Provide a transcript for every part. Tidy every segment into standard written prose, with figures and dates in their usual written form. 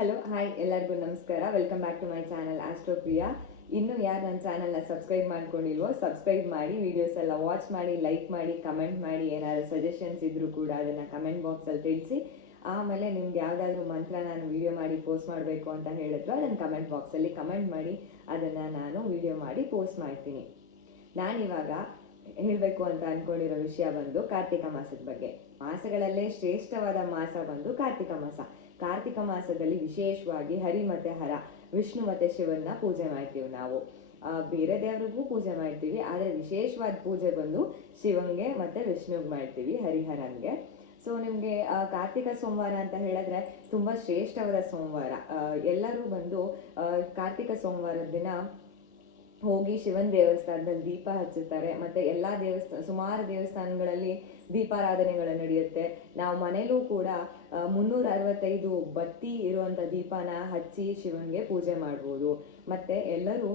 Hello hi ಎಲ್ಲರಿಗೂ ನಮಸ್ಕಾರ. Welcome back to my channel Astropriya. ಇನ್ನು ಯಾರು ನನ್ನ ಚಾನಲ್ನ ಸಬ್ಸ್ಕ್ರೈಬ್ ಮಾಡ್ಕೊಂಡಿಲ್ವೋ ಸಬ್ಸ್ಕ್ರೈಬ್ ಮಾಡಿ, ವಿಡಿಯೋಸ್ ಎಲ್ಲ ವಾಚ್ ಮಾಡಿ, ಲೈಕ್ ಮಾಡಿ, ಕಮೆಂಟ್ ಮಾಡಿ. ಏನಾದ್ರು ಸಜೆಷನ್ಸ್ ಇದ್ರೂ ಕೂಡ ಅದನ್ನು ಕಮೆಂಟ್ ಬಾಕ್ಸಲ್ಲಿ ತಿಳಿಸಿ. ಆಮೇಲೆ ನಿಮ್ಗೆ ಯಾವುದಾದ್ರೂ ಮಂತ್ರ ನಾನು ವಿಡಿಯೋ ಮಾಡಿ ಪೋಸ್ಟ್ ಮಾಡಬೇಕು ಅಂತ ಹೇಳಿದ್ರು ಅದನ್ನು ಕಮೆಂಟ್ ಬಾಕ್ಸಲ್ಲಿ ಕಮೆಂಟ್ ಮಾಡಿ, ಅದನ್ನು ನಾನು ವಿಡಿಯೋ ಮಾಡಿ ಪೋಸ್ಟ್ ಮಾಡ್ತೀನಿ. ನಾನಿವಾಗ ಹೇಳಬೇಕು ಅಂತ ಅಂದ್ಕೊಂಡಿರೋ ವಿಷಯ ಬಂದು ಕಾರ್ತಿಕ ಮಾಸದ ಬಗ್ಗೆ. ಮಾಸಗಳಲ್ಲೇ ಶ್ರೇಷ್ಠವಾದ ಮಾಸ ಬಂದು ಕಾರ್ತಿಕ ಮಾಸ. ಕಾರ್ತಿಕ ಮಾಸದಲ್ಲಿ ವಿಶೇಷವಾಗಿ ಹರಿ ಮತ್ತೆ ಹರ, ವಿಷ್ಣು ಮತ್ತೆ ಶಿವನ್ನ ಪೂಜೆ ಮಾಡ್ತೀವಿ ನಾವು. ಬೇರೆ ದೇವರಿಗೂ ಪೂಜೆ ಮಾಡ್ತೀವಿ, ಆದರೆ ವಿಶೇಷವಾದ ಪೂಜೆ ಬಂದು ಶಿವಂಗೆ ಮತ್ತೆ ವಿಷ್ಣುಗೆ ಮಾಡ್ತೀವಿ, ಹರಿಹರನ್ಗೆ. ಸೊ ನಿಮಗೆ ಕಾರ್ತಿಕ ಸೋಮವಾರ ಅಂತ ಹೇಳಿದ್ರೆ ತುಂಬಾ ಶ್ರೇಷ್ಠವಾದ ಸೋಮವಾರ. ಎಲ್ಲರೂ ಬಂದು ಕಾರ್ತಿಕ ಸೋಮವಾರದ ದಿನ ಹೋಗಿ ಶಿವನ ದೇವಸ್ಥಾನದಲ್ಲಿ ದೀಪ ಹಚ್ಚುತ್ತಾರೆ. ಮತ್ತೆ ಎಲ್ಲಾ ಸುಮಾರು ದೇವಸ್ಥಾನಗಳಲ್ಲಿ ದೀಪಾರಾಧನೆಗಳು ನಡೆಯುತ್ತೆ. ನಾವು ಮನೇಲೂ ಕೂಡ 365 ಬತ್ತಿ ಇರುವಂತ ದೀಪನ ಹಚ್ಚಿ ಶಿವನ್ಗೆ ಪೂಜೆ ಮಾಡ್ಬೋದು. ಮತ್ತೆ ಎಲ್ಲರೂ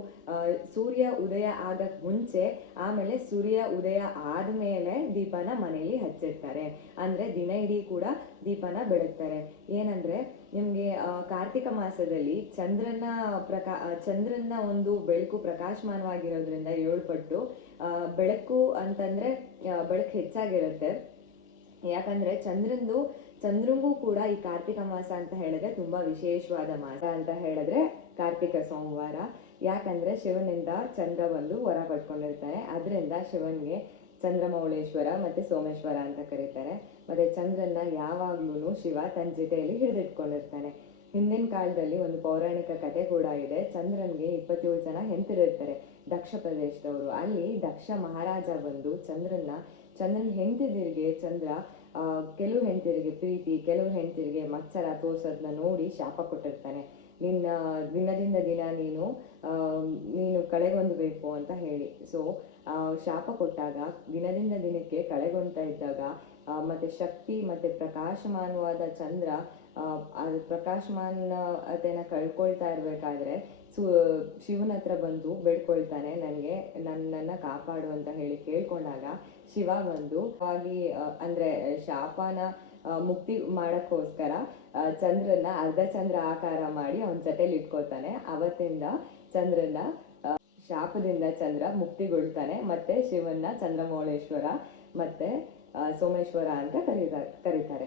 ಸೂರ್ಯ ಉದಯ ಆಗಕ್ ಮುಂಚೆ, ಆಮೇಲೆ ಸೂರ್ಯ ಉದಯ ಆದ್ಮೇಲೆ ದೀಪನ ಮನೆಯಲ್ಲಿ ಹಚ್ಚಿರ್ತಾರೆ. ಅಂದ್ರೆ ದಿನ ಇಡೀ ಕೂಡ ದೀಪನ ಬೆಳಗ್ತಾರೆ. ಏನಂದ್ರೆ ನಿಮ್ಗೆ ಕಾರ್ತಿಕ ಮಾಸದಲ್ಲಿ ಚಂದ್ರನ ಒಂದು ಬೆಳಕು ಪ್ರಕಾಶಮಾನವಾಗಿರೋದ್ರಿಂದ 7 ಪಟ್ಟು ಬೆಳಕು ಅಂತಂದ್ರೆ ಬೆಳಕು ಹೆಚ್ಚಾಗಿರುತ್ತೆ. ಯಾಕಂದ್ರೆ ಚಂದ್ರಂಗೂ ಕೂಡ ಈ ಕಾರ್ತಿಕ ಮಾಸ ಅಂತ ಹೇಳಿದ್ರೆ ತುಂಬಾ ವಿಶೇಷವಾದ ಮಾಸ ಅಂತ ಹೇಳಿದ್ರೆ ಕಾರ್ತಿಕ ಸೋಮವಾರ. ಯಾಕಂದ್ರೆ ಶಿವನಿಂದ ಚಂದ್ರ ಬಂದು ವರ ಪಡ್ಕೊಂಡಿರ್ತಾರೆ. ಅದರಿಂದ ಶಿವನ್ಗೆ ಚಂದ್ರಮೌಳೇಶ್ವರ ಮತ್ತೆ ಸೋಮೇಶ್ವರ ಅಂತ ಕರೀತಾರೆ. ಮತ್ತೆ ಚಂದ್ರನ್ನ ಯಾವಾಗ್ಲೂ ಶಿವ ತನ್ನ ಜೊತೆಯಲ್ಲಿ ಹಿಡಿದಿಟ್ಕೊಂಡಿರ್ತಾನೆ. ಹಿಂದಿನ ಕಾಲದಲ್ಲಿ ಒಂದು ಪೌರಾಣಿಕ ಕಥೆ ಕೂಡ ಇದೆ. ಚಂದ್ರನ್ಗೆ 27 ಜನ ಹೆಂಡತಿರಿರ್ತಾರೆ ದಕ್ಷ ಪ್ರದೇಶದವರು. ಅಲ್ಲಿ ದಕ್ಷ ಮಹಾರಾಜ ಬಂದು ಚಂದ್ರನ ಹೆಂಡತಿದಿರಿಗೆ ಕೆಲವು ಹೆಂಡತಿರಿಗೆ ಪ್ರೀತಿ, ಕೆಲವು ಹೆಂಡತಿರಿಗೆ ಮತ್ಸರ ತೋರ್ಸೋದನ್ನ ನೋಡಿ ಶಾಪ ಕೊಟ್ಟಿರ್ತಾನೆ. ನಿನ್ನ ದಿನದಿಂದ ದಿನ ನೀನು ಕಳೆಗೊಂಡಬೇಕು ಅಂತ ಹೇಳಿ. ಸೊ ಶಾಪ ಕೊಟ್ಟಾಗ ದಿನದಿಂದ ದಿನಕ್ಕೆ ಕಳೆಗೊಂತ ಇದ್ದಾಗ ಮತ್ತೆ ಶಕ್ತಿ ಮತ್ತೆ ಪ್ರಕಾಶಮಾನವಾದ ಚಂದ್ರ ಅದು ಪ್ರಕಾಶಮಾನತೆನ ಕಳ್ಕೊಳ್ತಾ ಇರ್ಬೇಕಾದ್ರೆ ಶಿವನ ಹತ್ರ ಬಂದು ಬೇಡ್ಕೊಳ್ತಾನೆ, ನನ್ನನ್ನ ಕಾಪಾಡು ಅಂತ ಹೇಳಿ ಕೇಳ್ಕೊಂಡಾಗ ಶಿವ ಬಂದು ಅಂದ್ರೆ ಶಾಪನ ಮುಕ್ತಿ ಮಾಡಕ್ಕೋಸ್ಕರ ಚಂದ್ರನ ಅರ್ಧ ಚಂದ್ರ ಆಕಾರ ಮಾಡಿ ಅವನ ಜೊತೆಲಿ ಇಟ್ಕೊಳ್ತಾನೆ. ಅವತ್ತಿಂದ ಚಂದ್ರನ ಶಾಪದಿಂದ ಚಂದ್ರ ಮುಕ್ತಿಗೊಳ್ತಾನೆ. ಮತ್ತೆ ಶಿವನ್ನ ಚಂದ್ರಮೌಳೇಶ್ವರ ಮತ್ತೆ ಸೋಮೇಶ್ವರ ಅಂತ ಕರೀತಾರೆ.